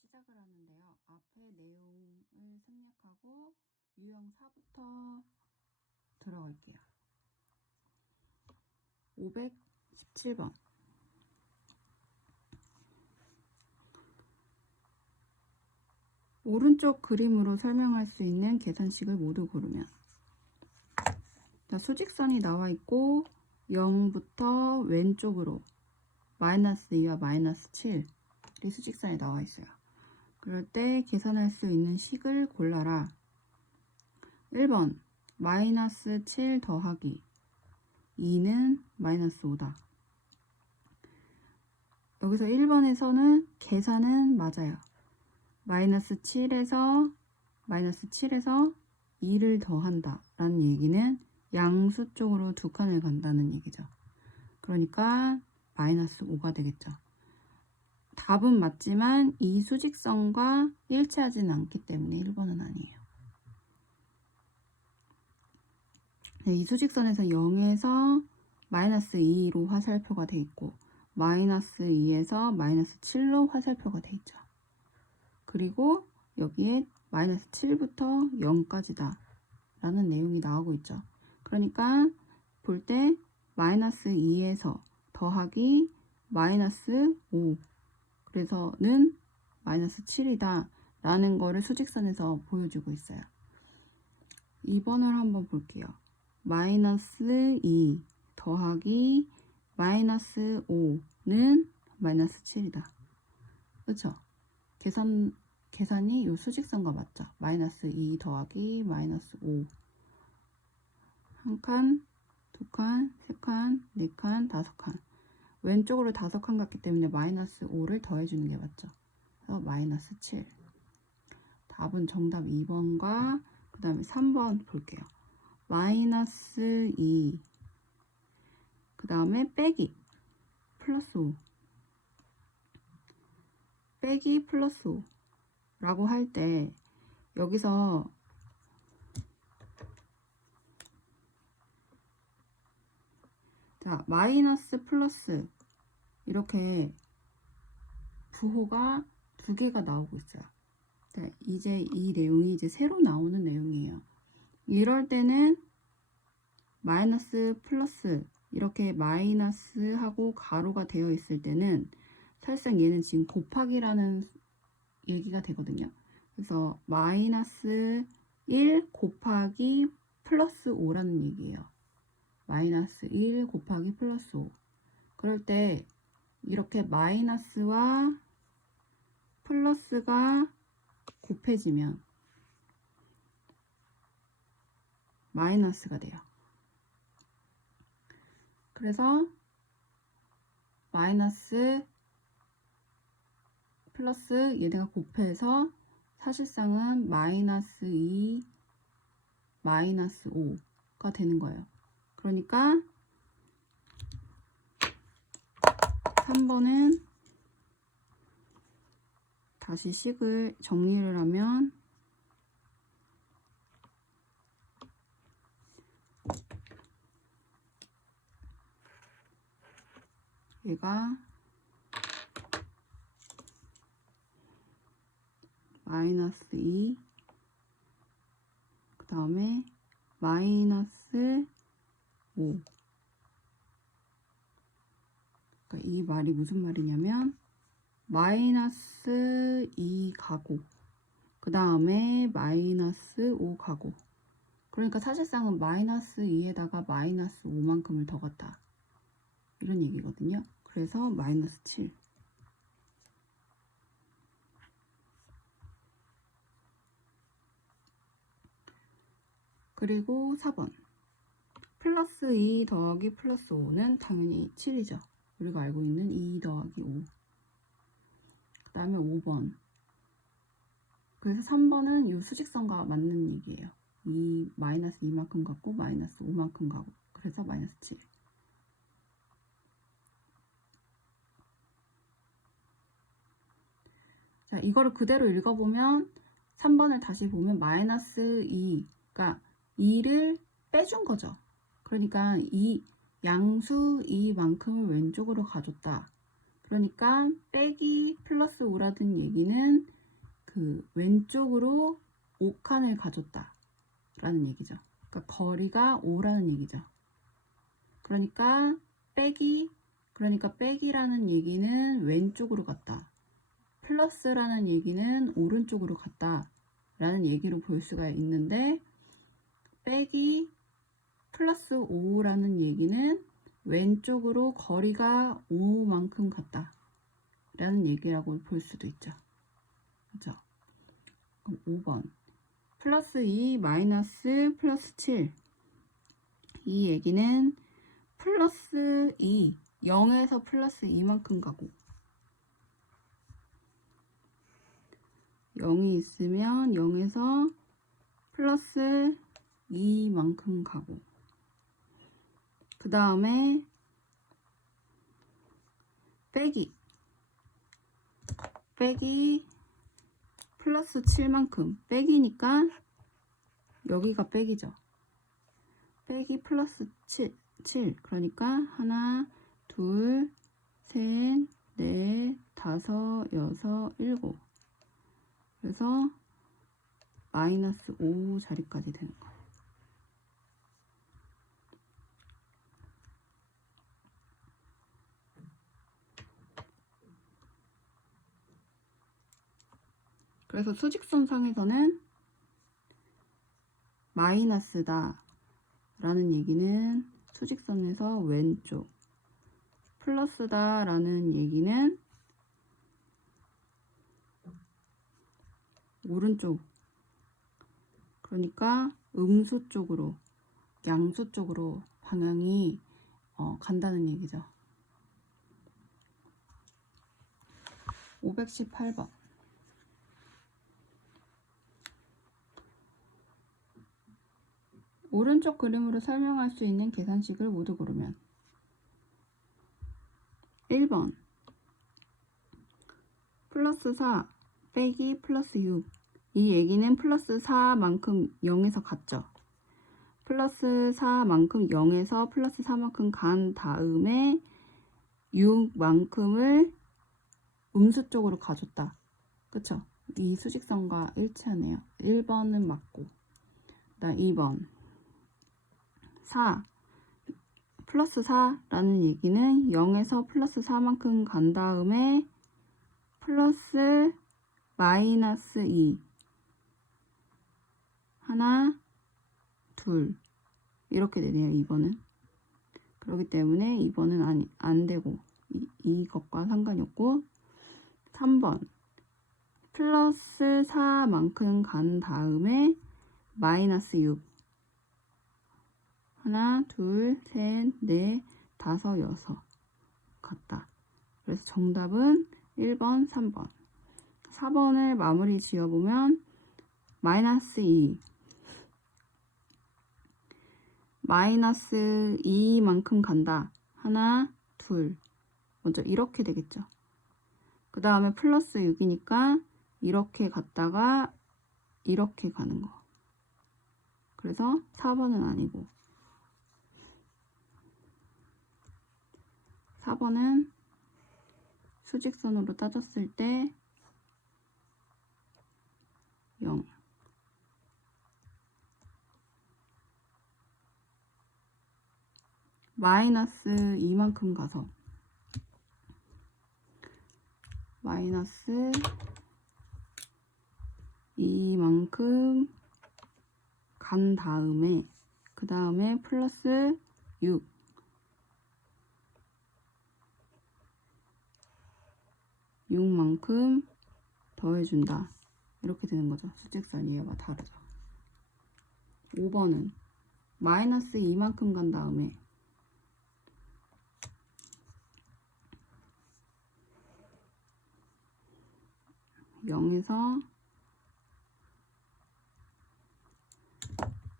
시작을 하는데요. 앞에 내용을 생략하고 유형 4부터 들어갈게요. 517번. 오른쪽 그림으로 설명할 수 있는 계산식을 모두 고르면. 자, 수직선이 나와 있고 0부터 왼쪽으로 마이너스 2와 마이너스 7이 수직선이 나와 있어요. 그럴 때 계산할 수 있는 식을 골라라. 1번 마이너스 7 더하기 2는 마이너스 5다. 여기서 1번에서는 계산은 맞아요. 마이너스 7에서 2를 더한다 라는 얘기는 양수 쪽으로 두 칸을 간다는 얘기죠. 그러니까 마이너스 5가 되겠죠. 답은 맞지만 이 수직선과 일치하지는 않기 때문에 1번은 아니에요. 이 수직선에서 0에서 마이너스 2로 화살표가 돼 있고 마이너스 2에서 마이너스 7로 화살표가 돼 있죠. 그리고 여기에 마이너스 7부터 0까지다 라는 내용이 나오고 있죠. 그러니까 볼 때 마이너스 2에서 더하기 마이너스 5 그래서는 마이너스 7이다 라는 거를 수직선에서 보여주고 있어요. 2번을 한번 볼게요. 마이너스 2 더하기 마이너스 5는 마이너스 7이다. 그렇죠? 계산이 이 수직선과 맞죠? 마이너스 2 더하기 마이너스 5. 한 칸, 두 칸, 세 칸, 네 칸, 다섯 칸. 왼쪽으로 5칸 갔기 때문에 마이너스 5를 더해주는 게 맞죠? 그래서 마이너스 7. 답은 정답 2번과 그 다음에 3번 볼게요. 마이너스 2. 그 다음에 빼기. 플러스 5. 빼기 플러스 5 라고 할 때 여기서 자 마이너스 플러스 이렇게 부호가 두 개가 나오고 있어요. 자, 이제 이 내용이 이제 새로 나오는 내용이에요. 이럴 때는 마이너스 플러스 이렇게 마이너스하고 가로가 되어 있을 때는 사실상 얘는 지금 곱하기라는 얘기가 되거든요. 그래서 마이너스 1 곱하기 플러스 5라는 얘기예요. 마이너스 1 곱하기 플러스 5. 그럴 때 이렇게 마이너스와 플러스가 곱해지면 마이너스가 돼요. 그래서 마이너스 플러스 얘네가 곱해서 사실상은 마이너스 2 마이너스 5가 되는 거예요. 그러니까 3번은 다시 식을 정리를 하면 얘가 마이너스 2 그 다음에 마이너스 5. 그러니까 이 말이 무슨 말이냐면 마이너스 2 가고 그 다음에 마이너스 5 가고 그러니까 사실상은 마이너스 2에다가 마이너스 5만큼을 더 갔다 이런 얘기거든요. 그래서 마이너스 7. 그리고 4번 플러스 2 더하기 플러스 5는 당연히 7이죠. 우리가 알고 있는 2 더하기 5. 그 다음에 5번. 그래서 3번은 이 수직선과 맞는 얘기예요. 이 마이너스 2만큼 갖고 마이너스 5만큼 가고 그래서 마이너스 7. 자, 이거를 그대로 읽어보면 3번을 다시 보면 마이너스 2, 그러니까 2를 빼준 거죠. 그러니까 이 양수 2만큼을 왼쪽으로 가줬다. 그러니까 빼기 플러스 플러스 5라는 얘기는 그 왼쪽으로 5칸을 가졌다 라는 얘기죠. 그러니까 거리가 5라는 얘기죠. 그러니까 빼기라는 얘기는 왼쪽으로 갔다. 플러스라는 얘기는 오른쪽으로 갔다 라는 얘기로 볼 수가 있는데, 빼기 플러스 5라는 얘기는 왼쪽으로 거리가 5만큼 갔다 라는 얘기라고 볼 수도 있죠. 그죠? 그럼 5번 플러스 2 마이너스 플러스 7, 이 얘기는 플러스 2 0에서 플러스 2만큼 가고, 0이 있으면 0에서 플러스 2만큼 가고, 그 다음에 빼기 플러스 7만큼, 빼기니까 여기가 빼기죠. 빼기 플러스 7 그러니까 하나, 둘, 셋, 넷, 다섯, 여섯, 일곱. 그래서 마이너스 5 자리까지 되는 거예요. 그래서 수직선상에서는 마이너스다 라는 얘기는 수직선에서 왼쪽, 플러스다 라는 얘기는 오른쪽, 그러니까 음수 쪽으로, 양수 쪽으로 방향이 간다는 얘기죠. 518번 오른쪽 그림으로 설명할 수 있는 계산식을 모두 고르면. 1번 플러스 4 빼기 플러스 6, 이 얘기는 플러스 4만큼 0에서 갔죠. 플러스 4만큼 0에서 플러스 4만큼 간 다음에 6만큼을 음수 쪽으로 가줬다. 그쵸? 이 수직선과 일치하네요. 1번은 맞고, 그다음 2번 4 플러스 4라는 얘기는 0에서 플러스 4만큼 간 다음에 플러스 마이너스 2 하나, 둘 이렇게 되네요. 2번은. 그렇기 때문에 2번은 안 되고 이것과 상관이 없고, 3번 플러스 4만큼 간 다음에 마이너스 6 하나, 둘, 셋, 넷, 다섯, 여섯 같다. 그래서 정답은 1번, 3번. 4번을 마무리 지어보면 마이너스 2 마이너스 2만큼 간다. 하나, 둘. 먼저 이렇게 되겠죠. 그 다음에 플러스 6이니까 이렇게 갔다가 이렇게 가는 거. 그래서 4번은 아니고, 4번은 수직선으로 따졌을 때 0. 마이너스 2만큼 가서 마이너스 2만큼 간 다음에 그 다음에 플러스 6만큼 더해준다. 이렇게 되는 거죠. 수직선 이해가 다르죠. 5번은 마이너스 2만큼 간 다음에 (0에서)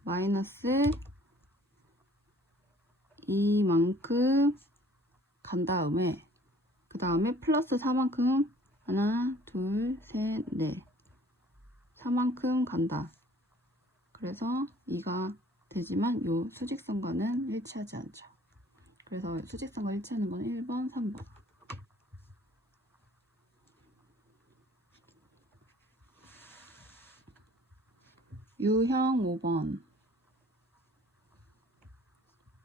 마이너스 2만큼 간 다음에 그 다음에 플러스 4만큼 하나, 둘, 셋, 넷 4만큼 간다. 그래서 2가 되지만 요 수직선과는 일치하지 않죠. 그래서 수직선과 일치하는 건 1번, 3번. 유형 5번.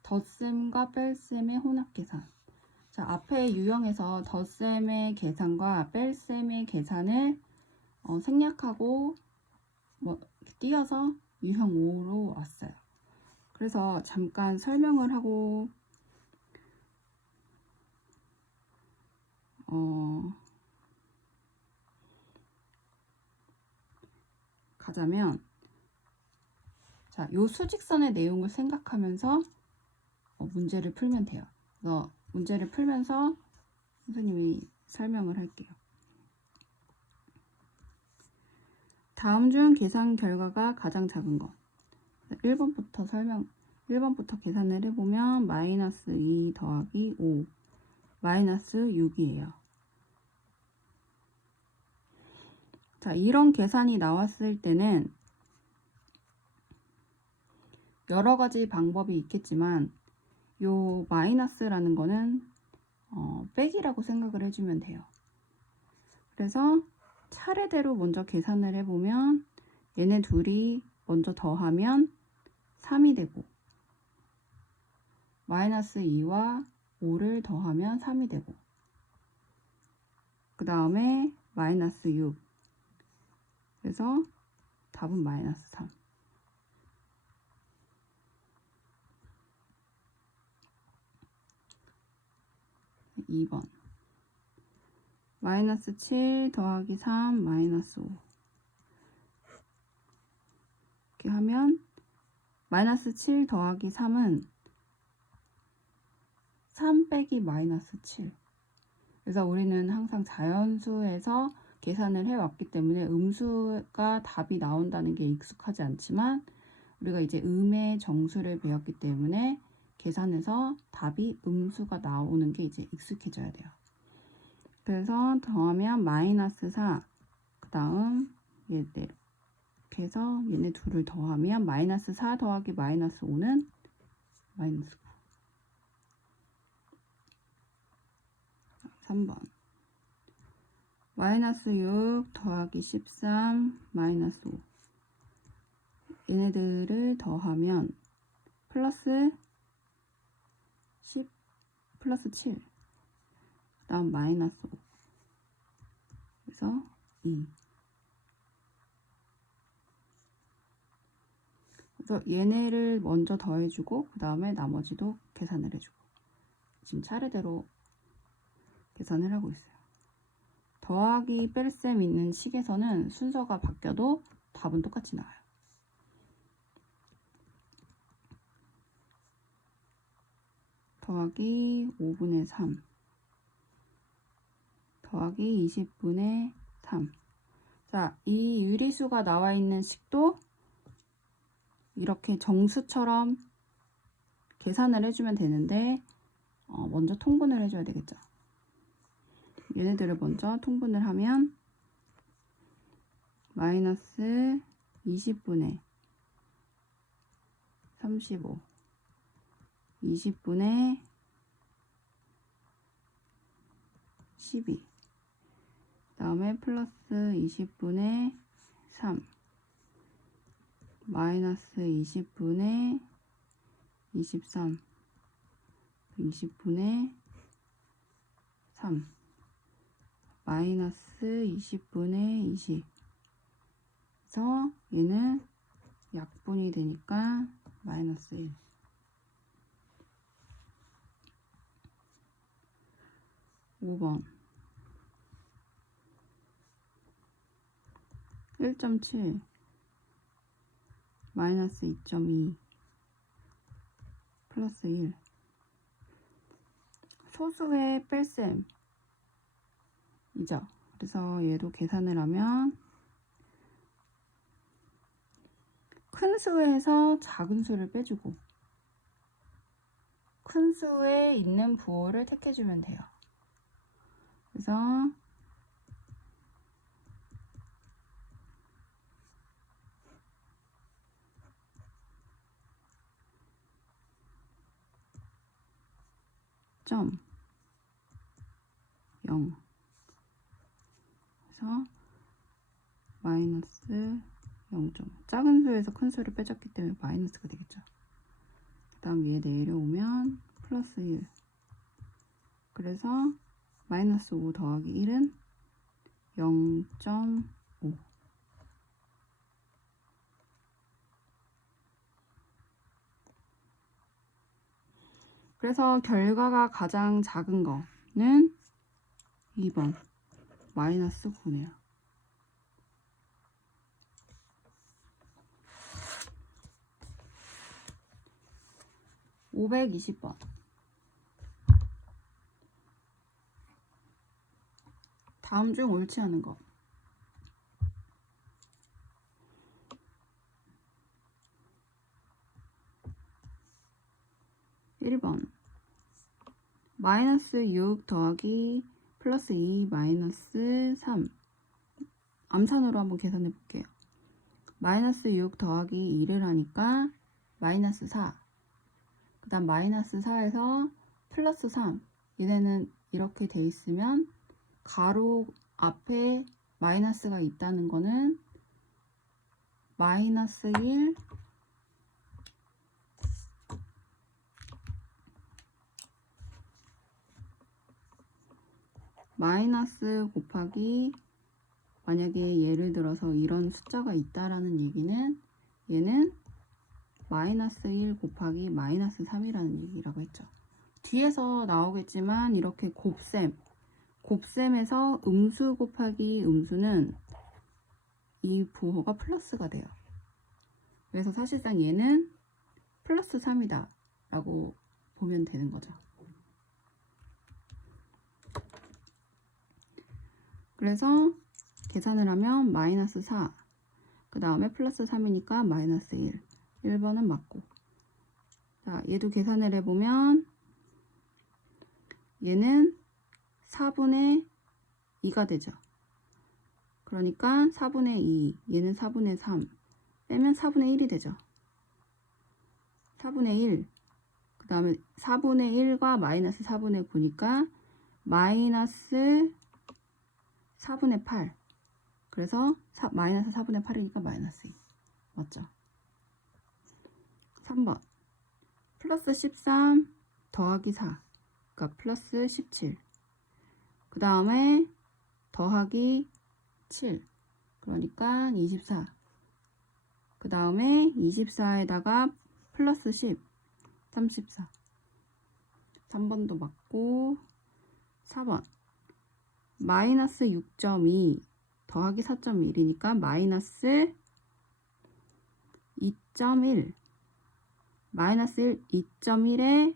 덧셈과 뺄셈의 혼합 계산. 자, 앞에 유형에서 덧셈의 계산과 뺄셈의 계산을 생략하고 띄어서 유형 5로 왔어요. 그래서 잠깐 설명을 하고 가자면, 자, 요 수직선의 내용을 생각하면서 문제를 풀면 돼요. 그래서 문제를 풀면서 선생님이 설명을 할게요. 다음 중 계산 결과가 가장 작은 것. 1번부터 계산을 해보면 마이너스 2 더하기 5 마이너스 6이에요. 자, 이런 계산이 나왔을 때는 여러 가지 방법이 있겠지만 요 마이너스라는 거는 빼기라고 생각을 해주면 돼요. 그래서 차례대로 먼저 계산을 해보면 얘네 둘이 먼저 더하면 3이 되고, 마이너스 2와 5를 더하면 3이 되고, 그 다음에 마이너스 6. 그래서 답은 마이너스 3. 2번. 마이너스 7 더하기 3 마이너스 5. 이렇게 하면 마이너스 7 더하기 3은 3 빼기 마이너스 7. 그래서 우리는 항상 자연수에서 계산을 해왔기 때문에 음수가 답이 나온다는 게 익숙하지 않지만, 우리가 이제 음의 정수를 배웠기 때문에 계산해서 답이 음수가 나오는 게 이제 익숙해져야 돼요. 그래서 더하면 마이너스 4, 그 다음 이렇게 해서 얘네 둘을 더하면 마이너스 4 더하기 마이너스 5는 마이너스 9. 3번. 마이너스 6 더하기 13 마이너스 5. 얘네들을 더하면 플러스 10 플러스 7, 그 다음 마이너스 5. 그래서 2. 그래서 얘네를 먼저 더해주고 그 다음에 나머지도 계산을 해주고, 지금 차례대로 계산을 하고 있어요. 더하기 뺄셈 있는 식에서는 순서가 바뀌어도 답은 똑같이 나와요. 더하기 5분의 3 더하기 20분의 3. 자, 이 유리수가 나와 있는 식도 이렇게 정수처럼 계산을 해주면 되는데 먼저 통분을 해줘야 되겠죠. 얘네들을 먼저 통분을 하면 마이너스 20분의 35 20분의 12, 그 다음에 플러스 20분의 3 마이너스 20분의 23 20분의 3 마이너스 20분의 20. 그래서 얘는 약분이 되니까 마이너스 1. 5번. 1.7 마이너스 2.2 플러스 1. 소수의 뺄셈이죠. 그래서 얘도 계산을 하면 큰 수에서 작은 수를 빼주고 큰 수에 있는 부호를 택해주면 돼요. 그래서 점 0. 그래서 마이너스 0점. 작은 수에서 큰 수를 빼줬기 때문에 마이너스가 되겠죠. 그 다음 얘 내려오면 플러스 1. 그래서 마이너스 5 더하기 1은 0.5. 그래서 결과가 가장 작은 거는 2번 마이너스 9네요. 520번. 다음 중 옳지 않은 거. 1번 마이너스 6 더하기 플러스 2 마이너스 3. 암산으로 한번 계산해 볼게요. 마이너스 6 더하기 2를 하니까 마이너스 4. 그 다음 마이너스 4에서 플러스 3. 얘네는 이렇게 돼 있으면 가로 앞에 마이너스가 있다는 거는 마이너스 1 마이너스 곱하기, 만약에 예를 들어서 이런 숫자가 있다라는 얘기는 얘는 마이너스 1 곱하기 마이너스 3이라는 얘기라고 했죠. 뒤에서 나오겠지만 이렇게 곱셈에서 음수 곱하기 음수는 이 부호가 플러스가 돼요. 그래서 사실상 얘는 플러스 3이다 라고 보면 되는 거죠. 그래서 계산을 하면 마이너스 4, 그 다음에 플러스 3이니까 마이너스 1. 1번은 맞고. 자, 얘도 계산을 해보면 얘는 4분의 2가 되죠. 그러니까 4분의 2, 얘는 4분의 3, 빼면 4분의 1이 되죠. 4분의 1, 그 다음에 4분의 1과 마이너스 4분의 9니까 마이너스 4분의 8. 그래서 마이너스 4분의 8이니까 마이너스 2. 맞죠? 3번 플러스 13 더하기 4. 그러니까 플러스 17. 그 다음에 더하기 7. 그러니까 24. 그 다음에 24에다가 플러스 10. 34. 3번도 맞고. 4번 마이너스 6.2 더하기 4.1이니까 마이너스 2.1. 마이너스 1, 2.1에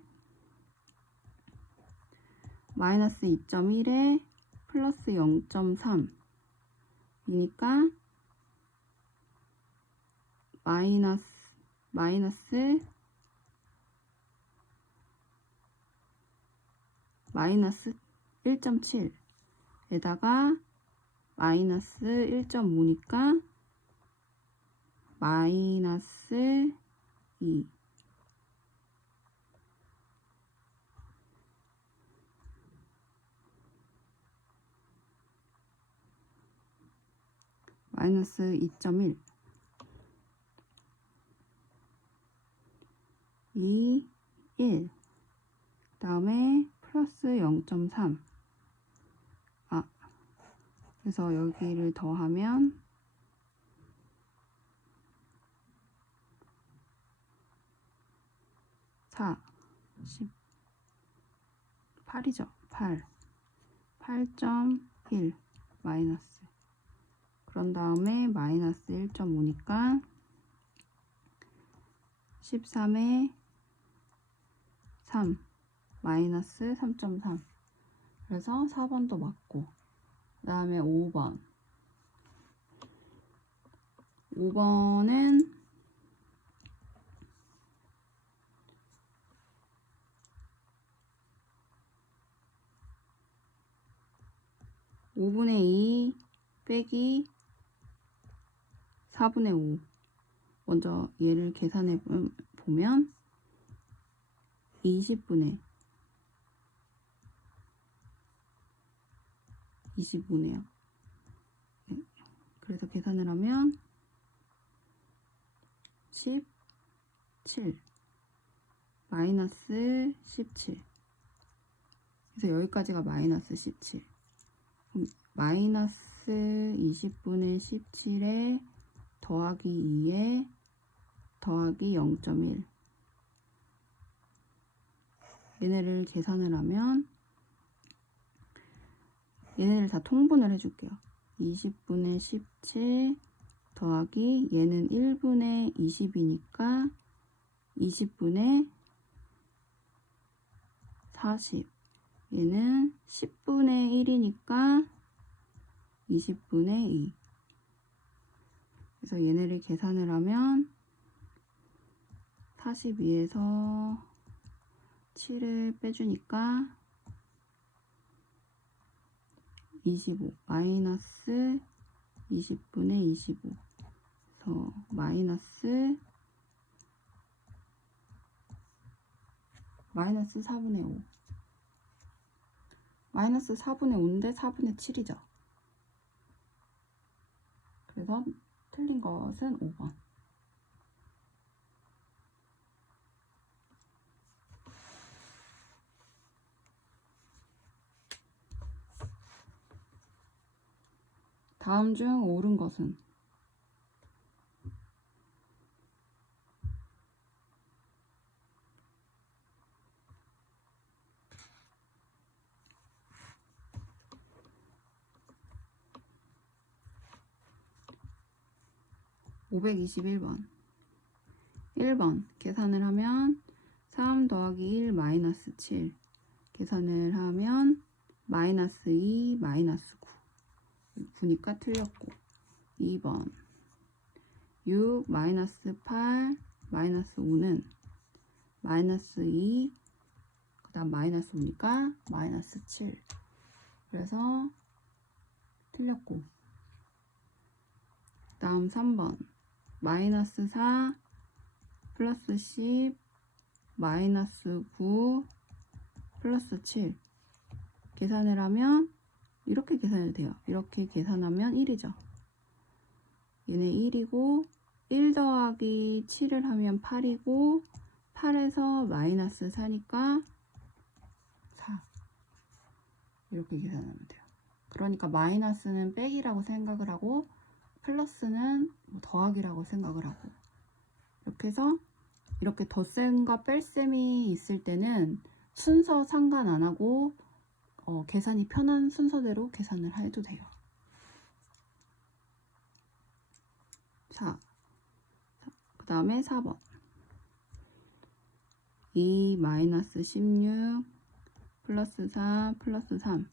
마이너스 2.1에 플러스 0.3 이니까 마이너스 1.7에다가 마이너스 1.5니까 마이너스 2. 마이너스 2.1. 2, 1. 그 다음에 플러스 0.3. 그래서 여기를 더하면 4, 10, 8이죠. 8. 8.1 마이너스. 그런 다음에 마이너스 1.5니까 13에 3 마이너스 3.3. 그래서 4번도 맞고. 그 다음에 5번. 5번은 5분의 2 빼기 4분의 5. 먼저 얘를 계산해 보면 20분의 25네요. 네. 그래서 계산을 하면 17 마이너스 17. 그래서 여기까지가 마이너스 17. 그럼 마이너스 20분의 17에 더하기 2에 더하기 0.1. 얘네를 계산을 하면 얘네를 다 통분을 해줄게요. 20분의 17 더하기 얘는 1분의 20이니까 20분의 40. 얘는 10분의 1이니까 20분의 2. 그래서 얘네를 계산을 하면 42에서 7을 빼주니까 25 마이너스 20분의 25. 그래서 마이너스 4분의 5. 마이너스 4분의 5인데 4분의 7이죠. 그래서 틀린 것은 5번. 다음 중 옳은 것은? (521번) 1번 계산을 하면 3 더하기 1 마이너스 7. 계산을 하면 마이너스 2 마이너스 9. 9니까 틀렸고. 2번 6 마이너스 8 마이너스 5는 마이너스 2, 그 다음 마이너스 5니까 마이너스 7. 그래서 틀렸고. 다음 3번 마이너스 4 플러스 10 마이너스 9 플러스 7. 계산을 하면 이렇게 계산해도 돼요. 이렇게 계산하면 1이죠. 얘네 1이고 1 더하기 7을 하면 8이고 8에서 마이너스 4니까 4. 이렇게 계산하면 돼요. 그러니까 마이너스는 빼기라고 생각을 하고 플러스는 더하기라고 생각을 하고, 이렇게 해서 이렇게 덧셈과 뺄셈이 있을 때는 순서 상관 안 하고 계산이 편한 순서대로 계산을 해도 돼요. 자, 그 다음에 4번 2 마이너스 16 플러스 4 플러스 3.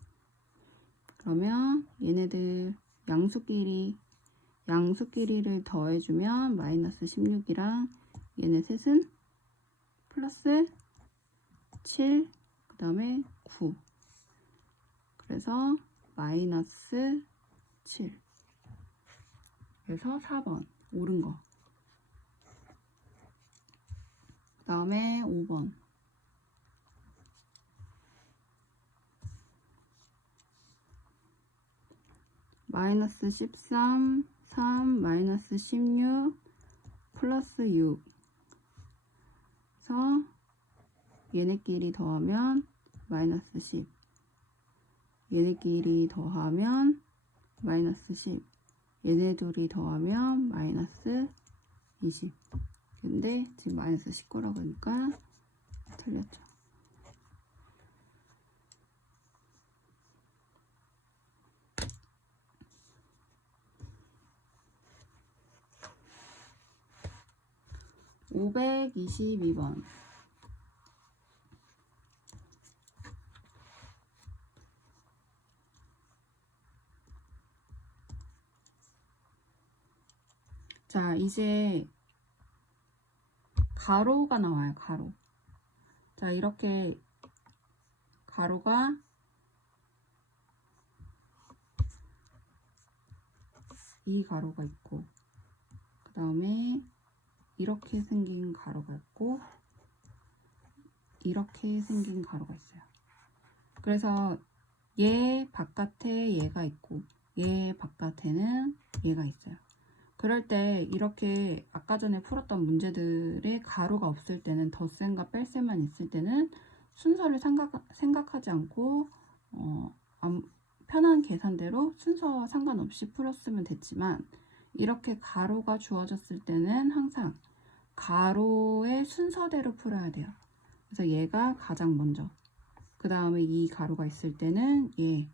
그러면 얘네들 양수끼리를 더해주면 마이너스 16이랑 얘네 셋은 플러스 7, 그 다음에 9. 그래서 마이너스 7. 그래서 4번 옳은 거. 그 다음에 5번 마이너스 13 3 마이너스 16 플러스 6. 그래서 얘네끼리 더하면 마이너스 10. 얘네끼리 더하면 마이너스 10. 얘네 둘이 더하면 마이너스 20. 근데 지금 마이너스 19라고 하니까 틀렸죠. (522번) 자, 이제 가로가 나와요. 가로. 자, 이렇게 가로가 이 가로가 있고, 그 다음에 이렇게 생긴 가로가 있고, 이렇게 생긴 가로가 있어요. 그래서 얘 바깥에 얘가 있고 얘 바깥에는 얘가 있어요. 그럴 때 이렇게 아까 전에 풀었던 문제들의 가로가 없을 때는 덧셈과 뺄셈만 있을 때는 순서를 생각하지 않고 편한 계산대로 순서 상관없이 풀었으면 됐지만, 이렇게 가로가 주어졌을 때는 항상 가로의 순서대로 풀어야 돼요. 그래서 얘가 가장 먼저, 그 다음에 이 가로가 있을 때는 얘,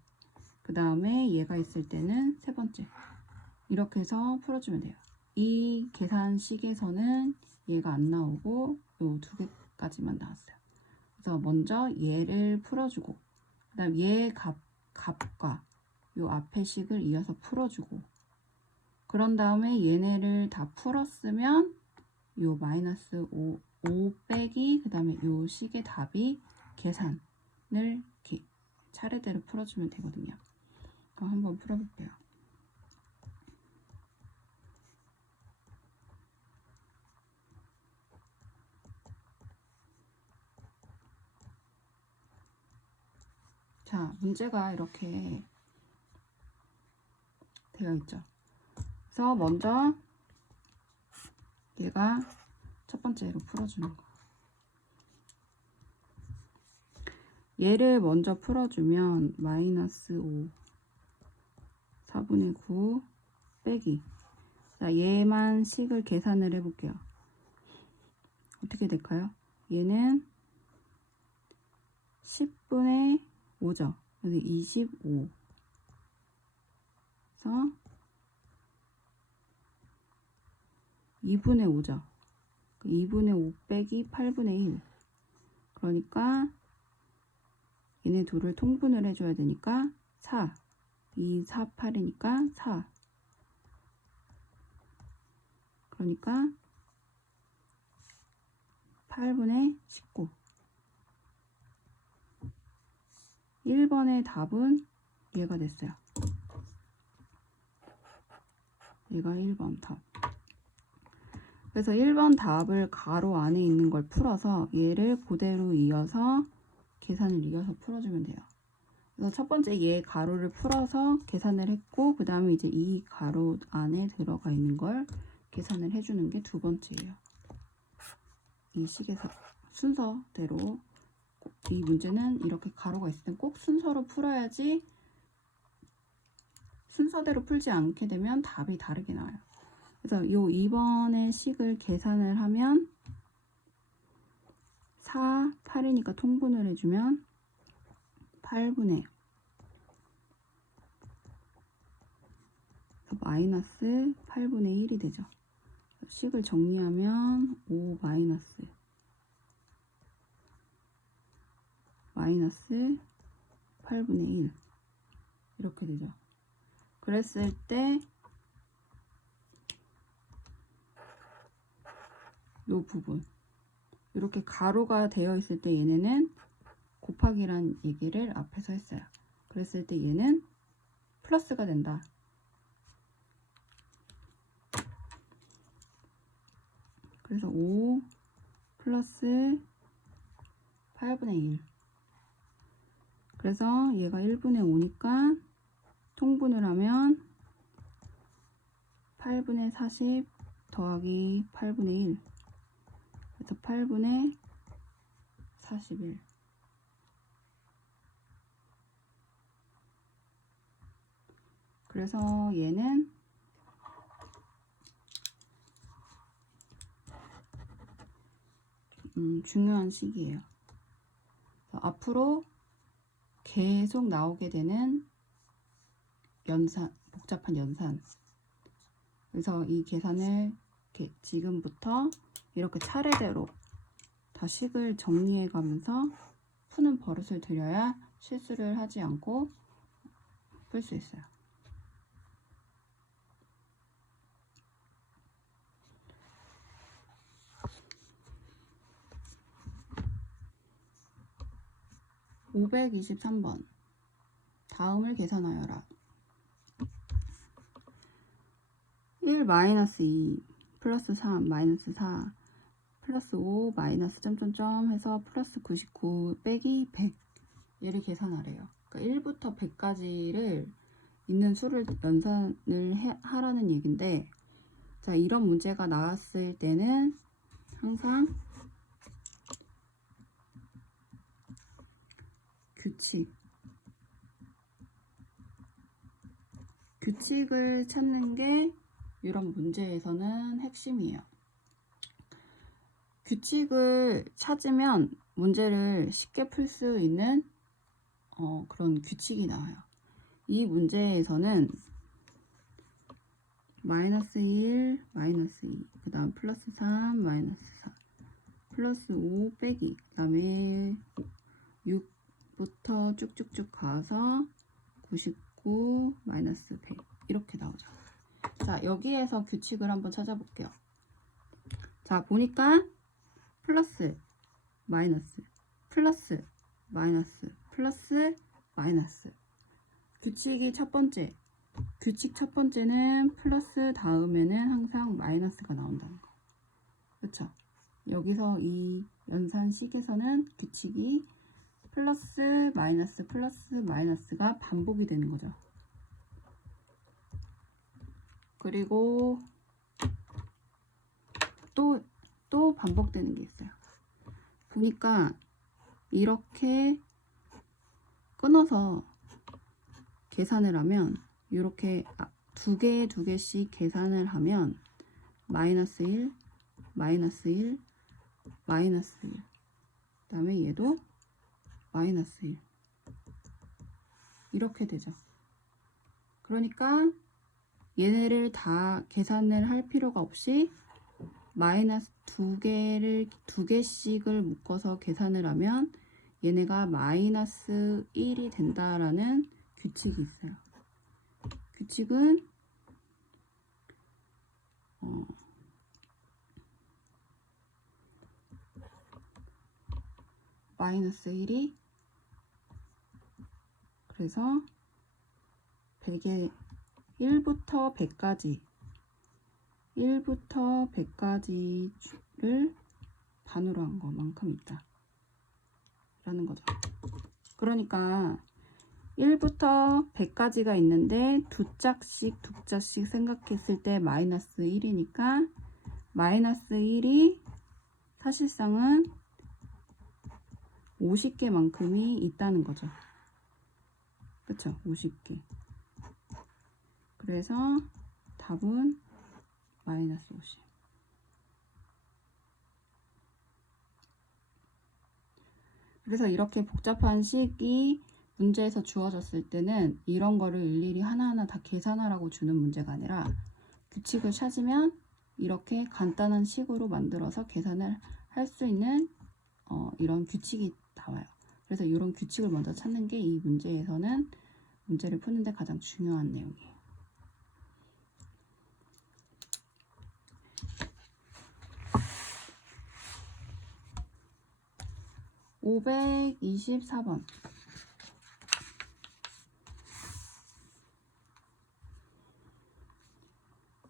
그 다음에 얘가 있을 때는 세 번째, 이렇게 해서 풀어주면 돼요. 이 계산식에서는 얘가 안 나오고 요 두 개까지만 나왔어요. 그래서 먼저 얘를 풀어주고, 그 다음 얘 값과 요 앞에 식을 이어서 풀어주고, 그런 다음에 얘네를 다 풀었으면 요 마이너스 5 빼기 그 다음에 요 식의 답이 계산을 이렇게 차례대로 풀어주면 되거든요. 그럼 한번 풀어볼게요. 자, 문제가 이렇게 되어 있죠. 그래서 먼저 얘가 첫 번째로 풀어주는 거. 얘를 먼저 풀어주면 마이너스 5 4분의 9 빼기, 자, 얘만 식을 계산을 해볼게요. 어떻게 될까요? 얘는 10분의 5죠. 그래서 25. 그래서 2분의 5죠. 2분의 5 빼기 8분의 1. 그러니까 얘네 둘을 통분을 해줘야 되니까 4. 2, 4, 8이니까 4. 그러니까 8분의 19. 1번의 답은 얘가 됐어요. 얘가 1번 답. 그래서 1번 답을 가로 안에 있는 걸 풀어서 얘를 그대로 이어서 계산을 이어서 풀어주면 돼요. 그래서 첫 번째 얘 가로를 풀어서 계산을 했고, 그 다음에 이제 이 가로 안에 들어가 있는 걸 계산을 해주는 게 두 번째예요. 이 식에서 순서대로, 이 문제는 이렇게 가로가 있을 땐 꼭 순서로 풀어야지, 순서대로 풀지 않게 되면 답이 다르게 나와요. 그래서 요 2번의 식을 계산을 하면 4, 8이니까 통분을 해주면 8분의 마이너스 8분의 1이 되죠. 식을 정리하면 5 마이너스 8분의 1 이렇게 되죠. 그랬을 때 요 부분, 이렇게 가로가 되어 있을 때 얘네는 곱하기란 얘기를 앞에서 했어요. 그랬을 때 얘는 플러스가 된다. 그래서 5 플러스 8분의 1. 그래서 얘가 1분의 5니까 통분을 하면 8분의 40 더하기 8분의 1. 그래서 8분의 41. 그래서 얘는 중요한 식이에요. 앞으로 계속 나오게 되는 연산, 복잡한 연산. 그래서 이 계산을 이렇게 지금부터 이렇게 차례대로 다 식을 정리해 가면서 푸는 버릇을 들여야 실수를 하지 않고 풀 수 있어요. (523번) 다음을 계산하여라. 1 마이너스 2 플러스 3 마이너스 4 플러스 5 마이너스 점점점 해서 플러스 99 빼기 100, 얘를 계산하래요. 그러니까 1부터 100까지를 있는 수를 연산을 하라는 얘긴데, 자, 이런 문제가 나왔을 때는 항상 규칙을 찾는 게 이런 문제에서는 핵심이에요. 규칙을 찾으면 문제를 쉽게 풀 수 있는 그런 규칙이 나와요. 이 문제에서는 마이너스 1, 마이너스 2, 그 다음 플러스 3, 마이너스 4, 플러스 5 빼기, 그 다음에 6부터 쭉쭉쭉 가서 99, 마이너스 100 이렇게 나오죠. 자, 여기에서 규칙을 한번 찾아볼게요. 자, 보니까 플러스, 마이너스, 플러스, 마이너스, 플러스, 마이너스. 규칙이 첫 번째. 규칙 첫 번째는 플러스 다음에는 항상 마이너스가 나온다는 거. 그렇죠? 여기서 이 연산식에서는 규칙이 플러스, 마이너스, 플러스, 마이너스가 반복이 되는 거죠. 그리고 또 반복되는 게 있어요. 보니까 이렇게 끊어서 계산을 하면 이렇게 두 개씩 계산을 하면 마이너스 1, 마이너스 1, 마이너스 1. 그 다음에 얘도 마이너스 1. 이렇게 되죠. 그러니까 얘네를 다 계산을 할 필요가 없이 마이너스 두 개씩을 묶어서 계산을 하면 얘네가 마이너스 1이 된다라는 규칙이 있어요. 규칙은 마이너스 1이 그래서 100에 1부터 100까지를 반으로 한 것만큼 있다 라는 거죠. 그러니까 1부터 100까지가 있는데 두 짝씩 생각했을 때 마이너스 1이니까 마이너스 1이 사실상은 50개만큼이 있다는 거죠. 그쵸? 50개. 그래서 답은 마이너스 50. 그래서 이렇게 복잡한 식이 문제에서 주어졌을 때는 이런 거를 일일이 하나하나 다 계산하라고 주는 문제가 아니라 규칙을 찾으면 이렇게 간단한 식으로 만들어서 계산을 할 수 있는 이런 규칙이 나와요. 그래서 이런 규칙을 먼저 찾는 게 이 문제에서는 문제를 푸는데 가장 중요한 내용이에요. (524번)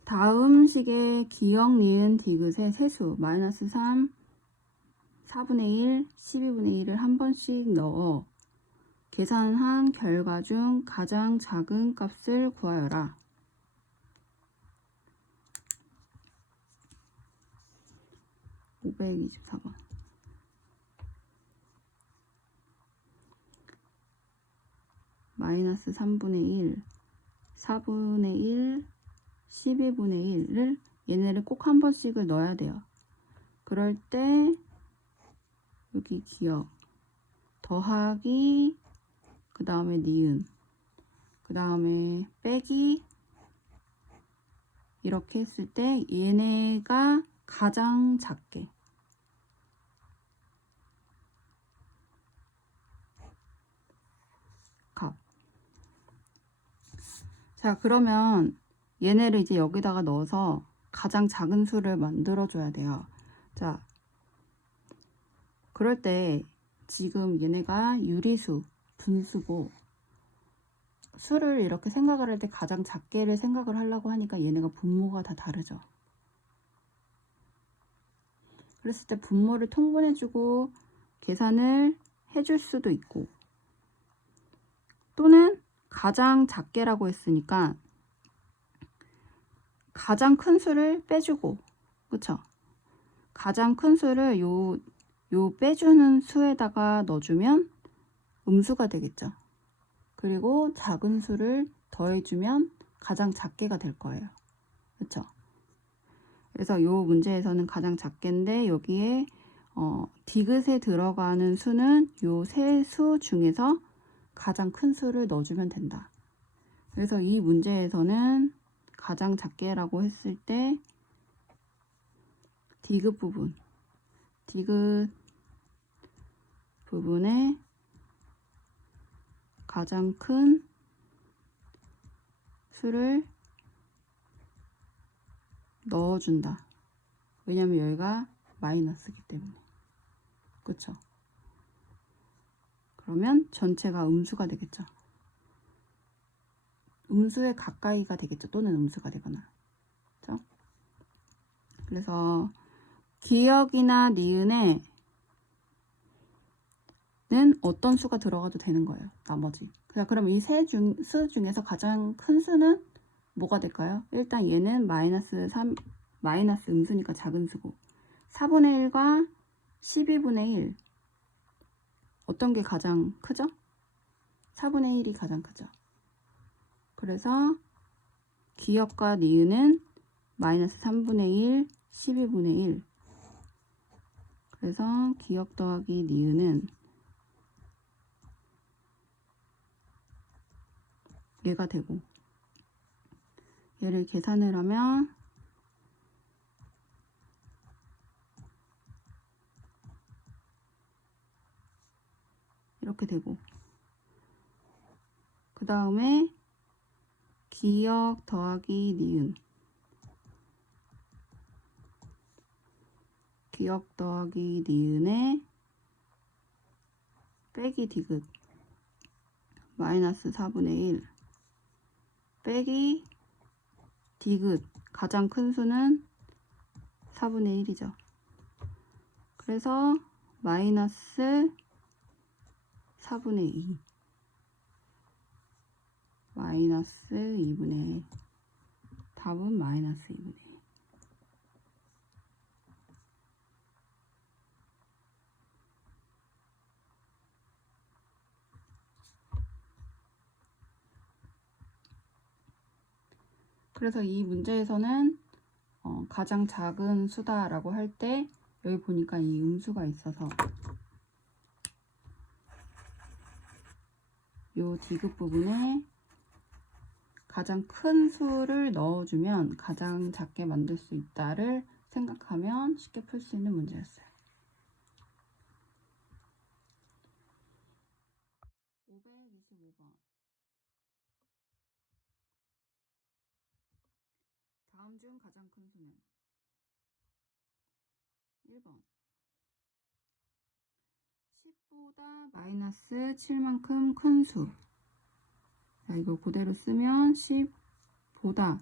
다음 식의 기억, 니은, 디귿의 세수 마이너스 3, 4분의 1, 12분의 1을 한 번씩 넣어 계산한 결과 중 가장 작은 값을 구하여라. (524번) 마이너스 3분의 1, 4분의 1, 12분의 1을 얘네를 꼭 한 번씩을 넣어야 돼요. 그럴 때 여기 기억 더하기 그 다음에 니은 그 다음에 빼기 이렇게 했을 때 얘네가 가장 작게 값. 자, 그러면 얘네를 이제 여기다가 넣어서 가장 작은 수를 만들어 줘야 돼요. 자, 그럴 때 지금 얘네가 유리수, 분수고 수를 이렇게 생각을 할 때 가장 작게를 생각을 하려고 하니까 얘네가 분모가 다 다르죠. 그랬을 때 분모를 통분해주고 계산을 해줄 수도 있고 또는 가장 작게라고 했으니까 가장 큰 수를 빼주고, 그쵸? 가장 큰 수를 요 빼주는 수에다가 넣어주면 음수가 되겠죠. 그리고 작은 수를 더해주면 가장 작게가 될 거예요. 그쵸? 그래서 요 문제에서는 가장 작게인데 여기에 디귿에 들어가는 수는 요 세 수 중에서 가장 큰 수를 넣어주면 된다. 그래서 이 문제에서는 가장 작게라고 했을 때 디귿 부분에 가장 큰 수를 넣어준다. 왜냐면 여기가 마이너스이기 때문에. 그쵸? 그러면 전체가 음수가 되겠죠. 음수에 가까이가 되겠죠. 또는 음수가 되거나. 그쵸? 그래서 기역이나 니은에 는 어떤 수가 들어가도 되는 거예요. 나머지. 그럼 이 수 중에서 가장 큰 수는 뭐가 될까요? 일단 얘는 마이너스 음수니까 작은 수고 4분의 1과 12분의 1 어떤 게 가장 크죠? 4분의 1이 가장 크죠. 그래서 기역과 니은은 마이너스 3분의 1, 12분의 1 그래서 기역 더하기 니은은 얘가 되고 얘를 계산을 하면 이렇게 되고 그 다음에 기역 더하기 니은 기역 더하기 니은에 빼기 디귿 마이너스 4분의 1 빼기 디귿 가장 큰 수는 4분의 1이죠. 그래서 마이너스 4분의 2 마이너스 2분의 1 답은 마이너스 2분의 1 그래서 이 문제에서는 가장 작은 수다라고 할 때 여기 보니까 이 음수가 있어서 요 디귿 부분에 가장 큰 수를 넣어주면 가장 작게 만들 수 있다를 생각하면 쉽게 풀 수 있는 문제였어요. 525번 다음 중 가장 큰 수는 1번 10보다 마이너스 7만큼 큰 수. 자, 이걸 그대로 쓰면 10보다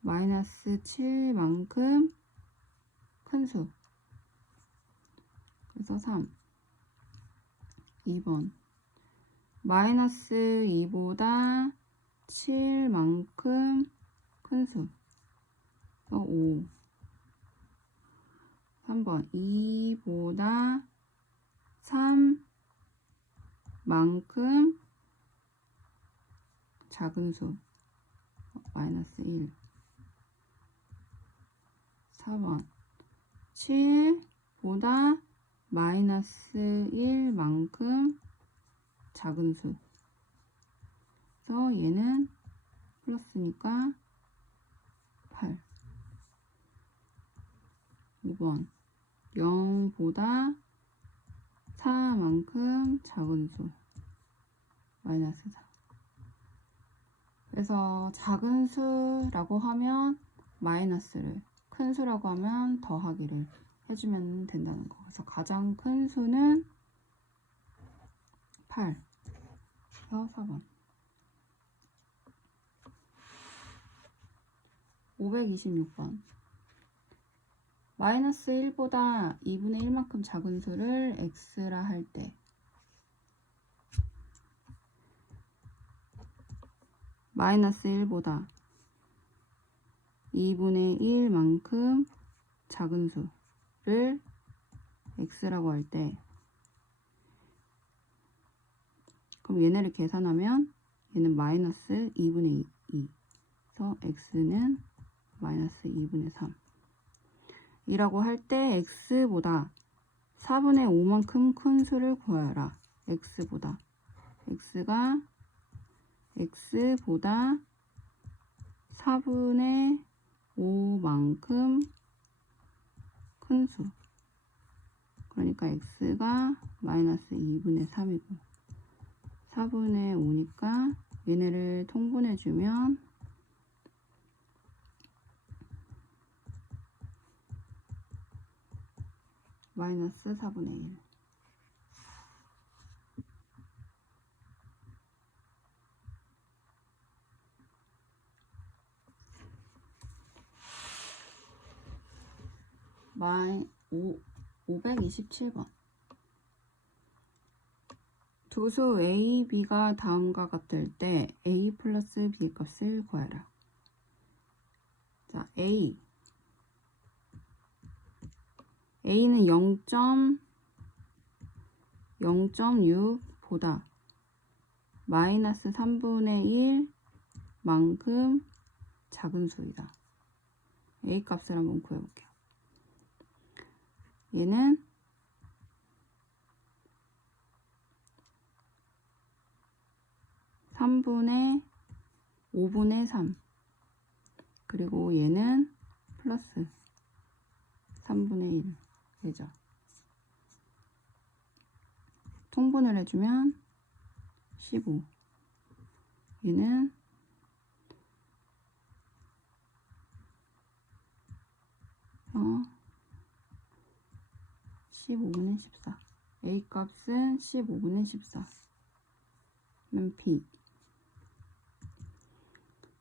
마이너스 7만큼 큰 수. 그래서 3. 2번 마이너스 2보다 7만큼 큰 수. 그래서 5. 3번 2보다 3만큼 작은 수 마이너스 1 4번 7보다 마이너스 1만큼 작은 수 그래서 얘는 플러스니까 8 5번 0보다 4만큼 작은 수 마이너스 4 그래서 작은 수라고 하면 마이너스를 큰 수라고 하면 더하기를 해주면 된다는 거. 그래서 가장 큰 수는 8 그래서 4번 526번 마이너스 1보다 2분의 1만큼 작은 수를 x라 할 때 마이너스 1보다 2분의 1만큼 작은 수를 x라고 할 때, 그럼 얘네를 계산하면 얘는 마이너스 2분의 2. 그래서 x는 마이너스 2분의 3. 이라고 할 때 x보다 4분의 5만큼 큰 수를 구하여라. x보다 4분의 5만큼 큰 수. 그러니까 x가 마이너스 2분의 3이고 4분의 5니까 얘네를 통분해주면 마이너스 4분의 1. 마이 527번. 두 수 a, b가 다음과 같을 때 a 플러스 b 값을 구하라. 자, a는 0.6보다 마이너스 3분의 1만큼 작은 수이다. a 값을 한번 구해볼게요. 얘는 3분의 5분의 3. 그리고 얘는 플러스 3분의 1 되죠. 통분을 해주면 15. 얘는 15분의 14. a 값은 15분의 14. 그럼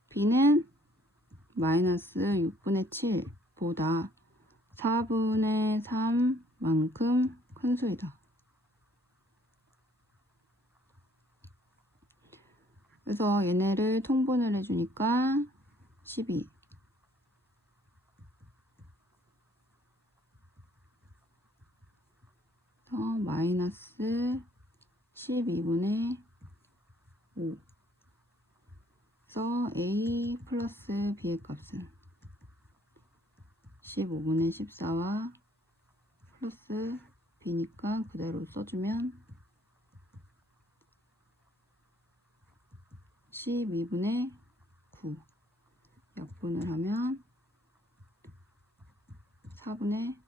b는 마이너스 6분의 7보다 4분의 3만큼 큰 수이다. 그래서 얘네를 통분을 해주니까 12. 그래서 마이너스 12분의 5. 그래서 a 플러스 b의 값은 15분의 14와 플러스 b니까 그대로 써주면 12분의 9. 약분을 하면 4분의 4.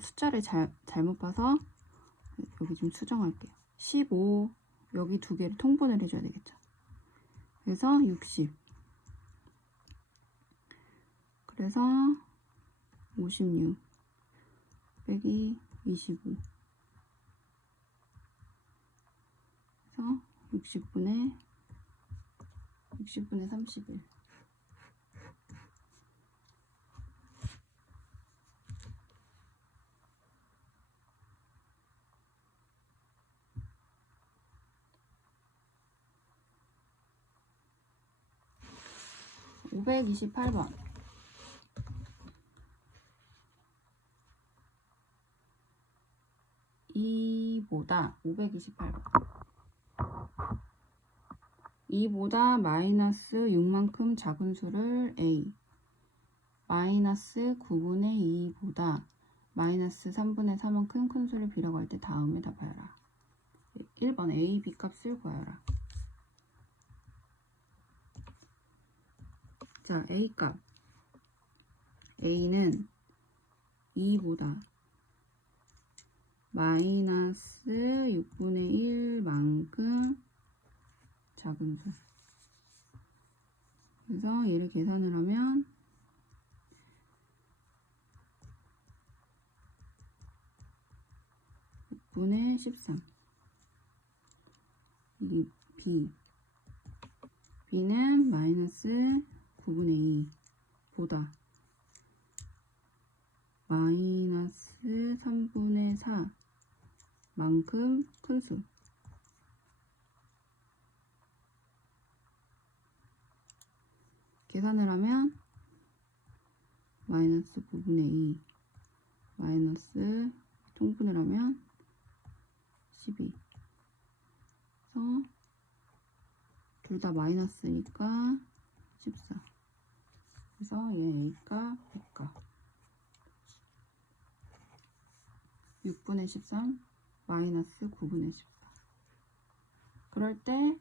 숫자를 잘못 봐서 여기 좀 수정할게요. 15 여기 두 개를 통분을 해줘야 되겠죠. 그래서 60. 그래서 56 빼기 25. 그래서 60분의 31. 528번. 이보다 528번. 이보다 마이너스 6만큼 작은 수를 a, 마이너스 9분의 2보다 마이너스 3분의 4만큼 큰 수를 b라고 할 때 다음에 답하여라. 1번 a, b 값을 구하여라. 자, a 값. a는 2보다 마이너스 6분의 1만큼 작은 수. 그래서 얘를 계산을 하면 6분의 13. 이 b는 마이너스 9분의 2 보다 마이너스 3분의 4 만큼 큰 수. 계산을 하면 마이너스 9분의 2 마이너스 통분을 하면 12. 그래서 둘 다 마이너스니까 14. 그래서 얘 A가 100가 6분의 13 마이너스 9분의 14. 그럴 때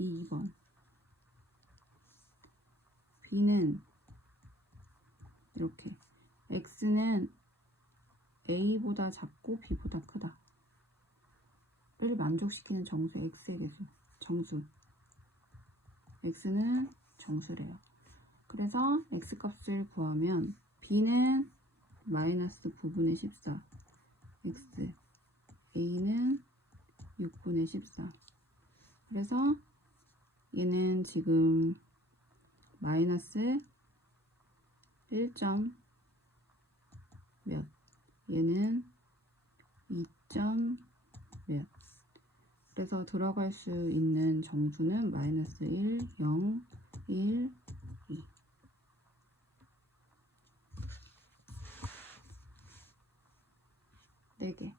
2번 B는 이렇게 X는 A보다 작고 B보다 크다 를 만족시키는 정수 X의 개수 정수 X는 정수래요. 그래서 X 값을 구하면 B는 마이너스 9분의 14 X A는 6분의 14. 그래서 얘는 지금 마이너스 1점 몇 얘는 2점 몇. 그래서 들어갈 수 있는 정수는 마이너스 1, 0, 1, 2. 네 개.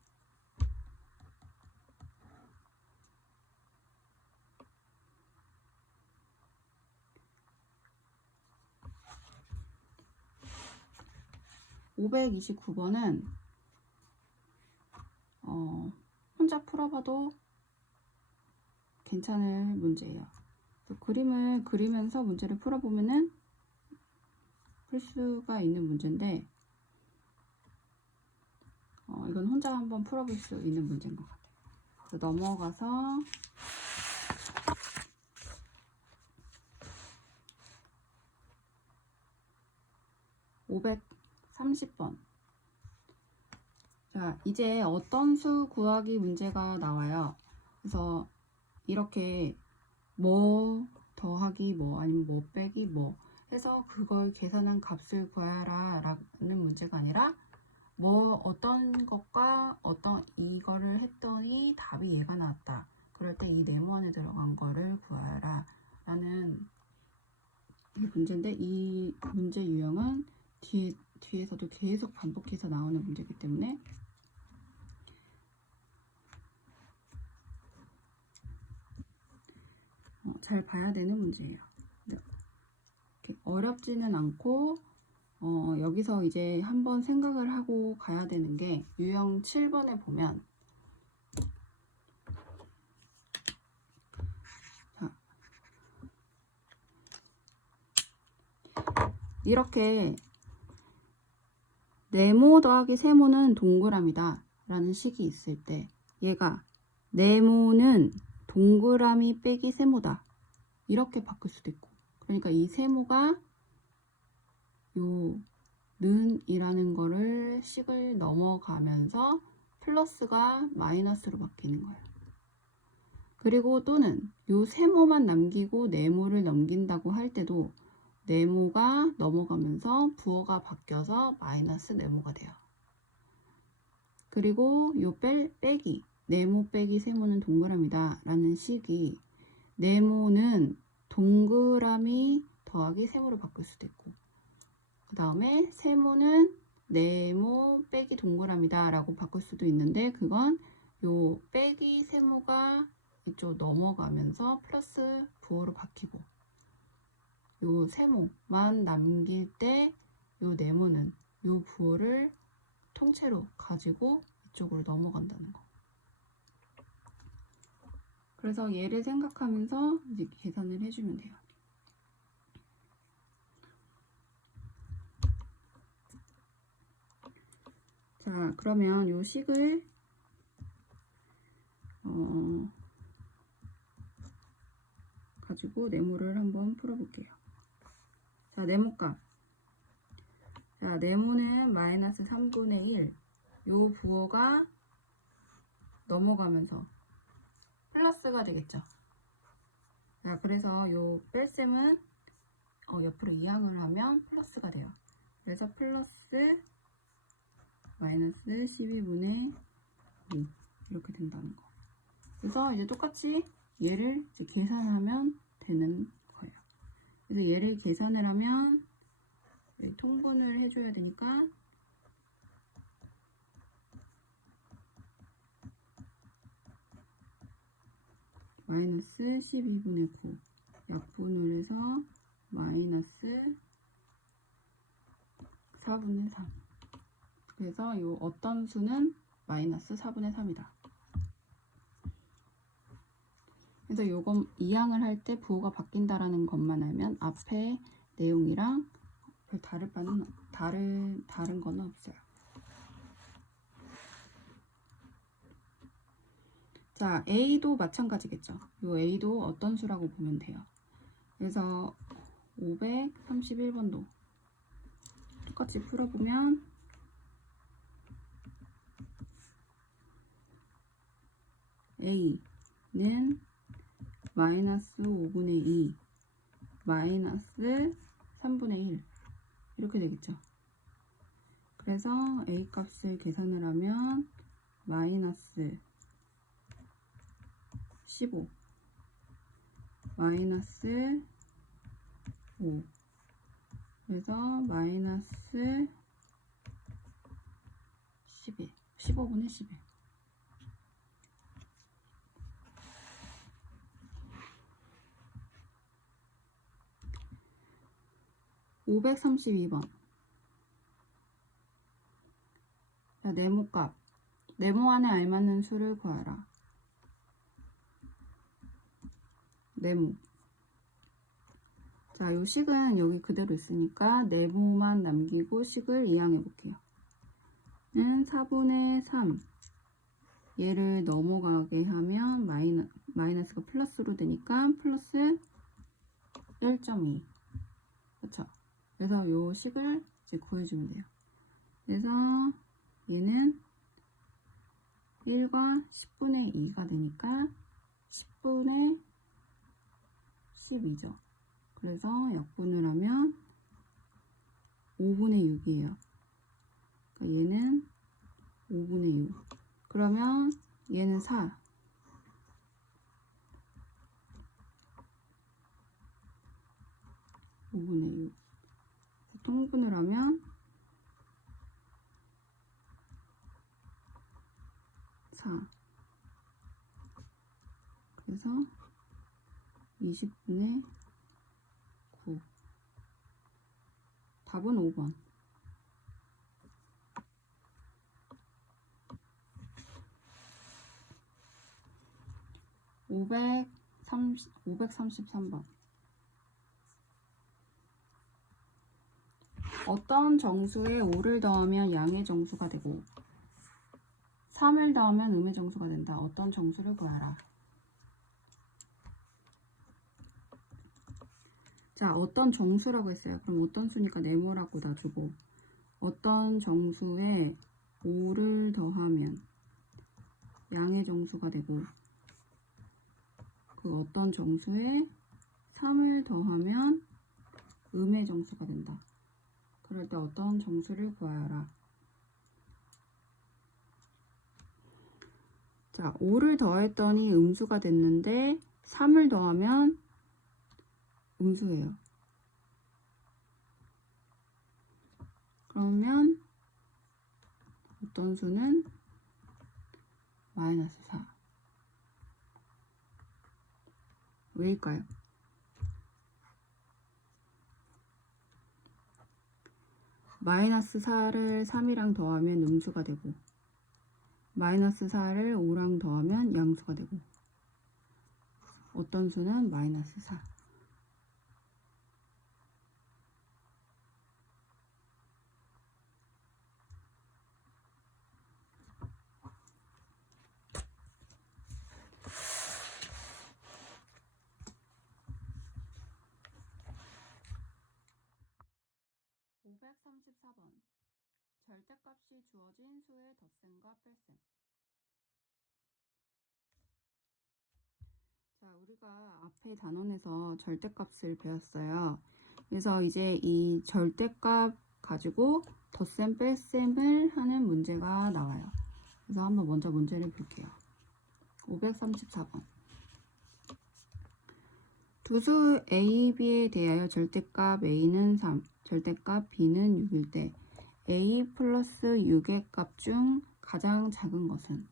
(529번은) 혼자 풀어봐도 괜찮을 문제예요. 그림을 그리면서 문제를 풀어보면은 풀 수가 있는 문제인데 이건 혼자 한번 풀어볼 수 있는 문제인 것 같아요. 그래서 넘어가서 530번. 자, 이제 어떤 수 구하기 문제가 나와요. 그래서 이렇게 뭐 더하기 뭐 아니면 뭐 빼기 뭐 해서 그걸 계산한 값을 구하라 라는 문제가 아니라 뭐 어떤 것과 어떤 이거를 했더니 답이 얘가 나왔다. 그럴 때 이 네모 안에 들어간 거를 구하라 라는 문제인데 이 문제 유형은 뒤에서도 계속 반복해서 나오는 문제이기 때문에 잘 봐야 되는 문제예요. 이렇게 어렵지는 않고 여기서 이제 한번 생각을 하고 가야 되는 게 유형 7번에 보면 자, 이렇게 네모 더하기 세모는 동그라미다 라는 식이 있을 때 얘가 네모는 동그라미 빼기 세모다 이렇게 바꿀 수도 있고 그러니까 이 세모가 요 는이라는 거를 식을 넘어가면서 플러스가 마이너스로 바뀌는 거예요. 그리고 또는 요 세모만 남기고 네모를 넘긴다고 할 때도 네모가 넘어가면서 부호가 바뀌어서 마이너스 네모가 돼요. 그리고 요 빼기 네모 빼기 세모는 동그라미다 라는 식이 네모는 동그라미 더하기 세모로 바뀔 수도 있고 그 다음에 세모는 네모 빼기 동그라미다 라고 바꿀 수도 있는데 그건 요 빼기 세모가 이쪽 넘어가면서 플러스 부호로 바뀌고 요 세모만 남길 때 요 네모는 요 부호를 통째로 가지고 이쪽으로 넘어간다는 거. 그래서 얘를 생각하면서 이제 계산을 해주면 돼요. 자, 그러면 요 식을 가지고 네모를 한번 풀어볼게요. 자, 네모값. 자, 네모는 마이너스 3분의 1. 요 부호가 넘어가면서 플러스가 되겠죠. 자, 그래서 요 뺄셈은 옆으로 이항을 하면 플러스가 돼요. 그래서 플러스 마이너스 12분의 2 이렇게 된다는 거. 그래서 이제 똑같이 얘를 이제 계산하면 되는 거예요. 그래서 얘를 계산을 하면 여기 통분을 해줘야 되니까 마이너스 12분의 9 약분을 해서 마이너스 4분의 3. 그래서 이 어떤 수는 마이너스 4분의 3이다. 그래서 요거 이항을 할 때 부호가 바뀐다라는 것만 알면 앞에 내용이랑 별 다를 바는 다른 거는 없어요. 자, A도 마찬가지겠죠. 요 A도 어떤 수라고 보면 돼요. 그래서 531번도 똑같이 풀어보면 A는 마이너스 5분의 2 마이너스 3분의 1 이렇게 되겠죠. 그래서 A 값을 계산을 하면 마이너스 15 마이너스 5 그래서 마이너스 11 15분의 11 532번 자, 네모값 네모 안에 알맞는 수를 구하라. 네모 자, 요 식은 여기 그대로 있으니까 네모만 남기고 식을 이항해 볼게요. 는 4분의 3 얘를 넘어가게 하면 마이너스가 플러스로 되니까 플러스 1.2 그쵸? 그래서 요 식을 이제 구해주면 돼요. 그래서 얘는 1과 10분의 2가 되니까 10분의 12죠. 그래서 약분을 하면 5분의 6이에요. 그러니까 얘는 5분의 6. 그러면 얘는 4. 5분의 6. 통분을 하면 4. 그래서 20분의 9. 답은 5번. 533번. 어떤 정수에 5를 더하면 양의 정수가 되고 3을 더하면 음의 정수가 된다. 어떤 정수를 구하라. 자, 어떤 정수라고 했어요. 그럼 어떤 수니까 네모라고 놔주고 어떤 정수에 5를 더하면 양의 정수가 되고 그 어떤 정수에 3을 더하면 음의 정수가 된다. 그럴 때 어떤 정수를 구하여라. 자, 5를 더했더니 음수가 됐는데 3을 더하면 음수예요. 그러면 어떤 수는 마이너스 4. 왜일까요? 마이너스 4를 3이랑 더하면 음수가 되고 마이너스 4를 5랑 더하면 양수가 되고 어떤 수는 마이너스 4. (534번) 절대값이 주어진 수의 덧셈과 뺄셈. 자, 우리가 앞에 단원에서 절대값을 배웠어요. 그래서 이제 이 절대값 가지고 덧셈, 뺄셈을 하는 문제가 나와요. 그래서 한번 먼저 문제를 볼게요. 534번. 두수 A, B에 대하여 절대값 A는 3, 절대값 B는 6일 때 A 플러스 6의 값 중 가장 작은 것은?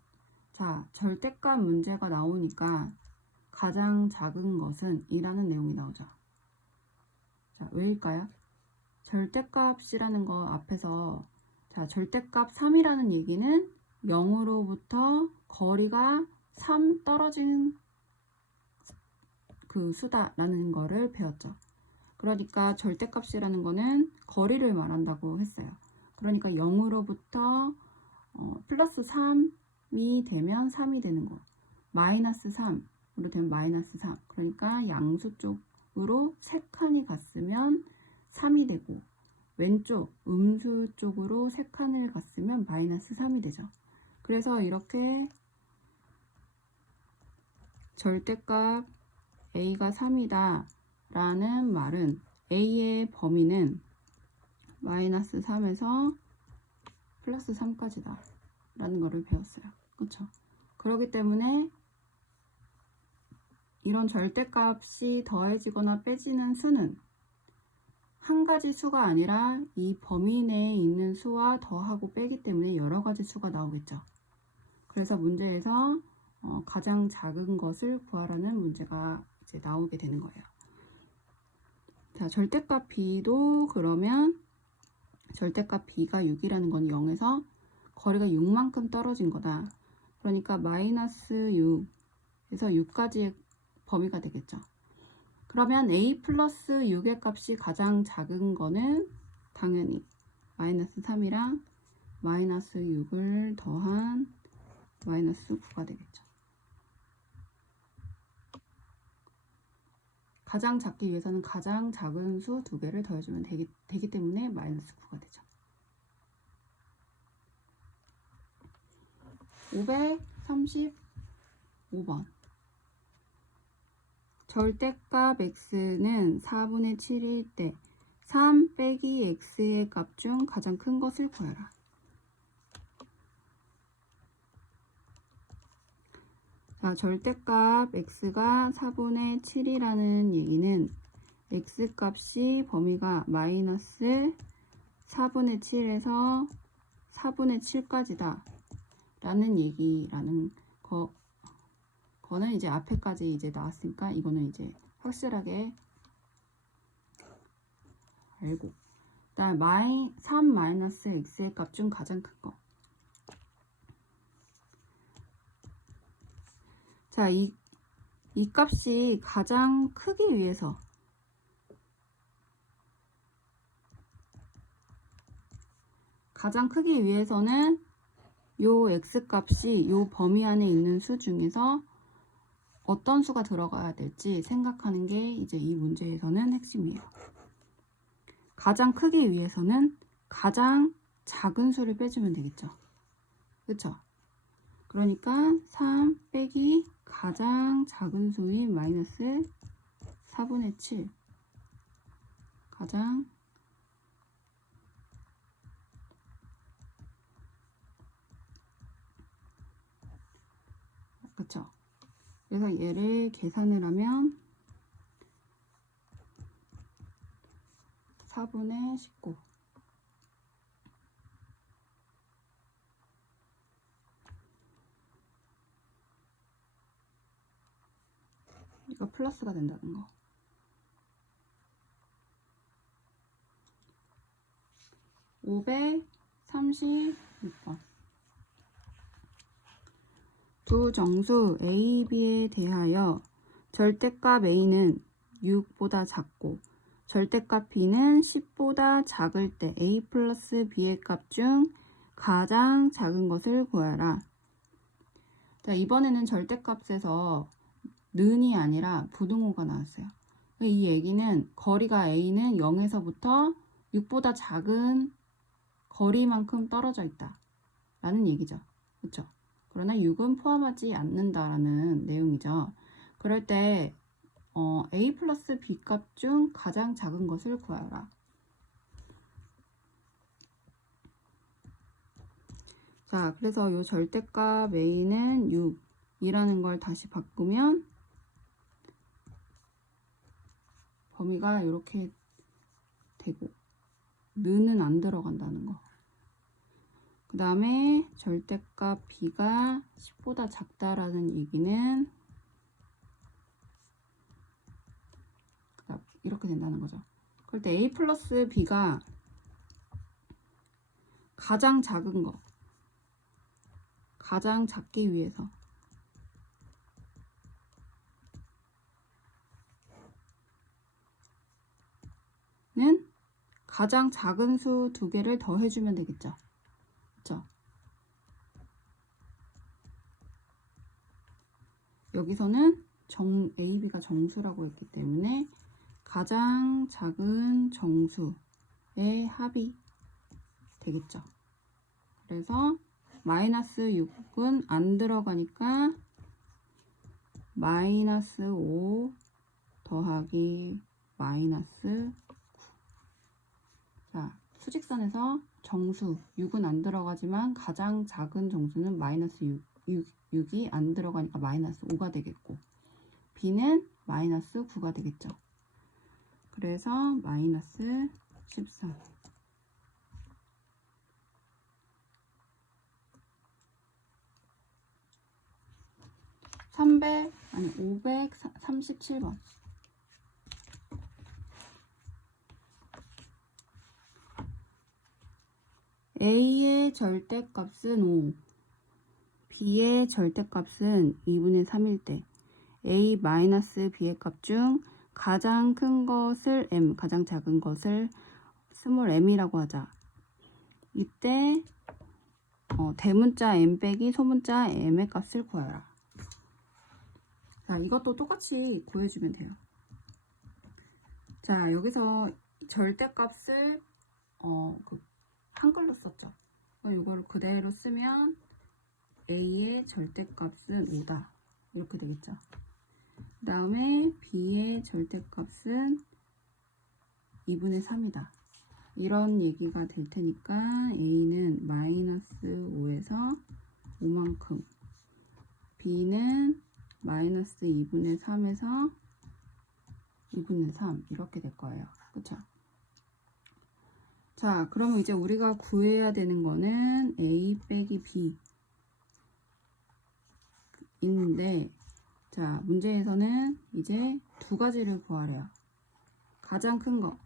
자, 절대값 문제가 나오니까 가장 작은 것은 이라는 내용이 나오죠. 자, 왜일까요? 절대값이라는 거 앞에서, 자, 절대값 3이라는 얘기는 0으로부터 거리가 3 떨어진 그 수다라는 거를 배웠죠. 그러니까 절대값이라는 거는 거리를 말한다고 했어요. 그러니까 0으로부터 플러스 3이 되면 3이 되는 거, 마이너스 3으로 되면 마이너스 3, 그러니까 양수 쪽으로 3칸이 갔으면 3이 되고, 왼쪽 음수 쪽으로 3칸을 갔으면 마이너스 3이 되죠. 그래서 이렇게 절대값 A가 3이다 라는 말은 A의 범위는 마이너스 3에서 플러스 3까지다 라는 거를 배웠어요. 그렇죠? 그렇기 때문에 이런 절대값이 더해지거나 빼지는 수는 한 가지 수가 아니라 이 범위 내에 있는 수와 더하고 빼기 때문에 여러 가지 수가 나오겠죠. 그래서 문제에서 가장 작은 것을 구하라는 문제가 이제 나오게 되는 거예요. 자, 절대값 B도 그러면 절대값 B가 6이라는 건 0에서 거리가 6만큼 떨어진 거다. 그러니까 마이너스 6에서 6까지의 범위가 되겠죠. 그러면 A 플러스 6의 값이 가장 작은 거는 당연히 마이너스 3이랑 마이너스 6을 더한 마이너스 9가 되겠죠. 가장 작기 위해서는 가장 작은 수 2개를 더해주면 되기 때문에 마이너스 9가 되죠. 535번. 절대값 x는 4분의 7일 때 3 빼기 x의 값 중 가장 큰 것을 구하라. 자, 절대값 x가 4분의 7이라는 얘기는 x값이 범위가 마이너스 4분의 7에서 4분의 7까지다 라는 얘기라는 거는 이제 앞에까지 이제 나왔으니까 이거는 이제 확실하게 알고, 그다음 3 마이너스 x의 값 중 가장 큰 거. 자, 이 값이 가장 크기 위해서는 요 x값이 요 범위 안에 있는 수 중에서 어떤 수가 들어가야 될지 생각하는 게 이제 이 문제에서는 핵심이에요. 가장 크기 위해서는 가장 작은 수를 빼주면 되겠죠. 그쵸? 그러니까 3 빼기 가장 작은 수인 마이너스 4분의 7, 가장 그쵸? 그래서 얘를 계산을 하면 4분의 19. 이거 플러스가 된다는 거. 536번. 두 정수 A, B에 대하여 절대값 A는 6보다 작고 절대값 B는 10보다 작을 때 A 플러스 B의 값 중 가장 작은 것을 구하라. 자, 이번에는 절대값에서 는이 아니라 부등호가 나왔어요. 이 얘기는 거리가 A는 0에서부터 6보다 작은 거리만큼 떨어져 있다 라는 얘기죠. 그렇죠? 그러나 6은 포함하지 않는다라는 내용이죠. 그럴 때 a 플러스 b 값 중 가장 작은 것을 구하라. 자, 그래서 이 절대값 a는 6이라는 걸 다시 바꾸면 범위가 이렇게 되고 는은 안 들어간다는 거. 그 다음에 절대값 b가 10보다 작다라는 얘기는 이렇게 된다는 거죠. 그럴 때 a 플러스 b가 가장 작은 거, 가장 작기 위해서 는 가장 작은 수 두 개를 더해주면 되겠죠. 그렇죠? 여기서는 a, b가 정수라고 했기 때문에 가장 작은 정수의 합이 되겠죠. 그래서 마이너스 6은 안 들어가니까 마이너스 5 더하기 마이너스 9. 자, 수직선에서 정수 6은 안 들어가지만 가장 작은 정수는 마이너스 6이 안 들어가니까 마이너스 5가 되겠고 b는 마이너스 9가 되겠죠. 그래서 마이너스 13. 537번. a의 절대값은 5, b의 절대값은 2분의 3일 때 a 마이너스 b의 값 중 가장 큰 것을 m, 가장 작은 것을 스몰 m이라고 하자. 이때 대문자 m 빼기 소문자 m의 값을 구하라. 자, 이것도 똑같이 구해주면 돼요. 자, 여기서 절대값을 한글로 썼죠. 이거를 그대로 쓰면 a의 절대값은 5다 이렇게 되겠죠. 그 다음에 b의 절대값은 2분의 3이다 이런 얘기가 될 테니까 a는 마이너스 5에서 5만큼, b는 마이너스 2분의 3에서 2분의 3 이렇게 될 거예요. 그쵸? 자, 그러면 이제 우리가 구해야 되는 거는 a 빼기 b 있는데, 자, 문제에서는 이제 두 가지를 구하래요. 가장 큰 거,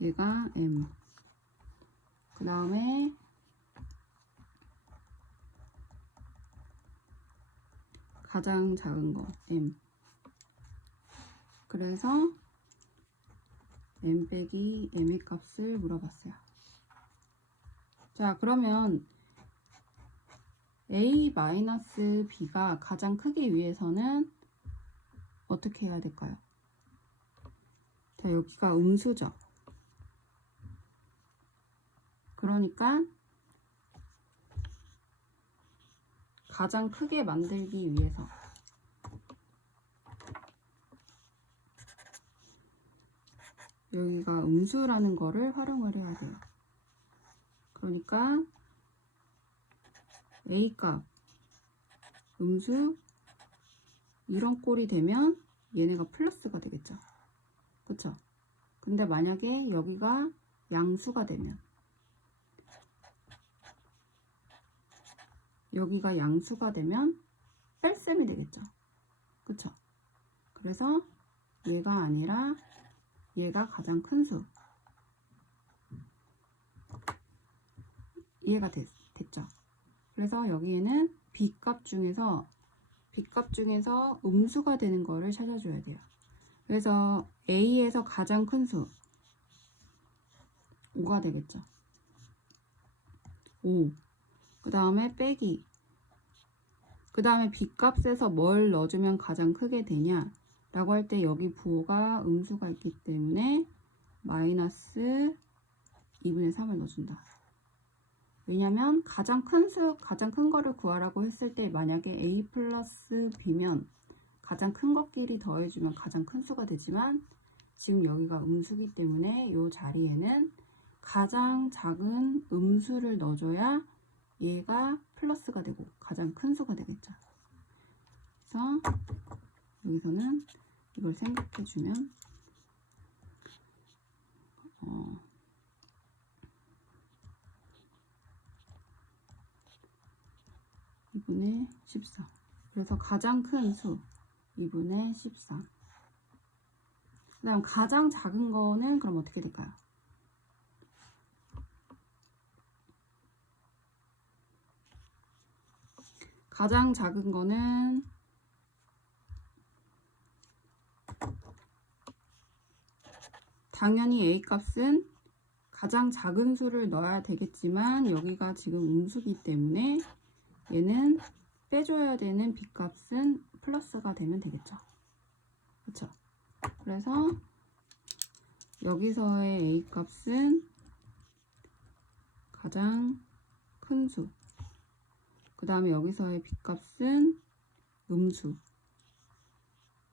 얘가 m, 그 다음에 가장 작은 거 m. 그래서 m 빼기 m의 값을 물어봤어요. 자, 그러면 a-b가 가장 크기 위해서는 어떻게 해야 될까요? 자, 여기가 음수죠. 그러니까 가장 크게 만들기 위해서 여기가 음수라는 거를 활용을 해야 돼요. 그러니까 A값 음수 이런 꼴이 되면 얘네가 플러스가 되겠죠. 그쵸? 근데 만약에 여기가 양수가 되면 여기가 양수가 되면 뺄셈이 되겠죠. 그쵸? 그래서 얘가 아니라 얘가 가장 큰 수. 이해가 됐죠? 그래서 여기에는 B값 중에서 음수가 되는 거를 찾아줘야 돼요. 그래서 A에서 가장 큰 수 5가 되겠죠. 5. 그 다음에 빼기. 그 다음에 B값에서 뭘 넣어주면 가장 크게 되냐 라고 할 때 여기 부호가 음수가 있기 때문에 마이너스 2분의 3을 넣어준다. 왜냐면 가장 큰 거를 구하라고 했을 때 만약에 a 플러스 b면 가장 큰 것끼리 더해주면 가장 큰 수가 되지만 지금 여기가 음수기 때문에 이 자리에는 가장 작은 음수를 넣어줘야 얘가 플러스가 되고 가장 큰 수가 되겠죠. 그래서 여기서는 이걸 생각해주면 2분의 14. 그래서 가장 큰 수 2분의 14. 그 다음 가장 작은 거는 그럼 어떻게 될까요? 가장 작은 거는 당연히 a 값은 가장 작은 수를 넣어야 되겠지만 여기가 지금 음수기 때문에 얘는 빼줘야 되는 b 값은 플러스가 되면 되겠죠. 그렇죠? 그래서 여기서의 a 값은 가장 큰 수, 그 다음에 여기서의 b 값은 음수,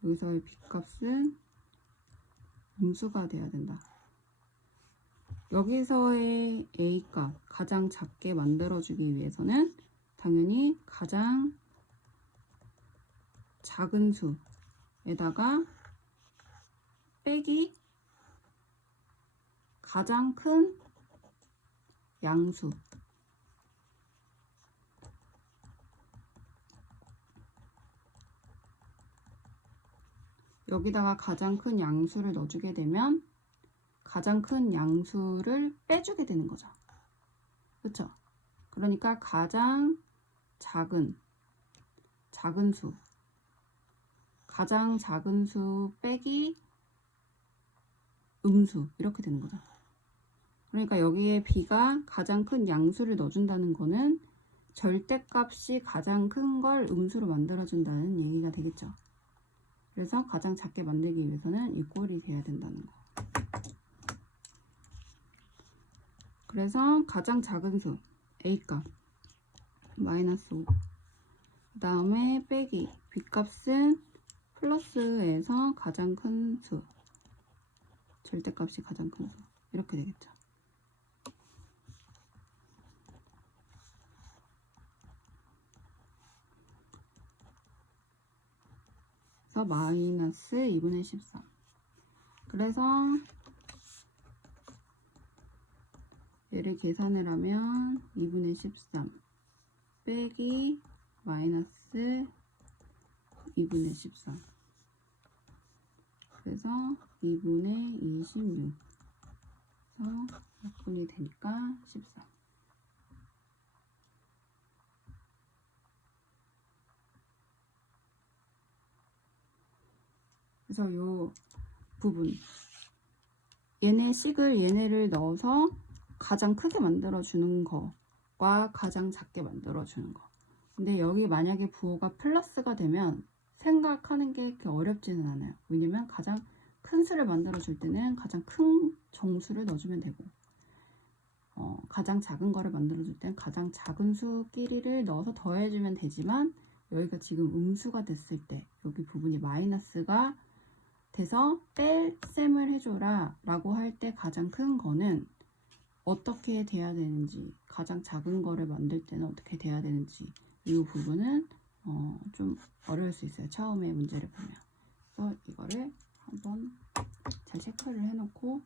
여기서의 b 값은 음수가 돼야 된다. 여기서의 a 값 가장 작게 만들어주기 위해서는 당연히 가장 작은 수에다가 빼기 가장 큰 양수, 여기다가 가장 큰 양수를 넣어주게 되면 가장 큰 양수를 빼주게 되는 거죠. 그렇죠? 그러니까 가장 작은 수, 가장 작은 수 빼기 음수 이렇게 되는 거죠. 그러니까 여기에 b가 가장 큰 양수를 넣어준다는 거는 절대값이 가장 큰 걸 음수로 만들어준다는 얘기가 되겠죠. 그래서 가장 작게 만들기 위해서는 이 꼴이 돼야 된다는 거. 그래서 가장 작은 수 a값 마이너스 5, 그 다음에 빼기 b값은 플러스에서 가장 큰 수, 절대값이 가장 큰 수 이렇게 되겠죠. 그래서 마이너스 2분의 13. 그래서 얘를 계산을 하면 2분의 13 빼기 마이너스 2분의 13. 그래서 2분의 26. 그래서 약분이 되니까 13. 그래서 요 부분 얘네 식을 얘네를 넣어서 가장 크게 만들어 주는 거와 가장 작게 만들어 주는 거. 근데 여기 만약에 부호가 플러스가 되면 생각하는 게 그렇게 어렵지는 않아요. 왜냐면 가장 큰 수를 만들어 줄 때는 가장 큰 정수를 넣어주면 되고 가장 작은 거를 만들어 줄 때는 가장 작은 수끼리를 넣어서 더해주면 되지만 여기가 지금 음수가 됐을 때 여기 부분이 마이너스가 돼서 뺄 셈을 해줘라 라고 할 때 가장 큰 거는 어떻게 돼야 되는지, 가장 작은 거를 만들 때는 어떻게 돼야 되는지 이 부분은 좀 어려울 수 있어요. 처음에 문제를 보면. 그래서 이거를 한번 잘 체크를 해놓고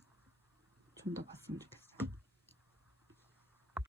좀 더 봤습니다.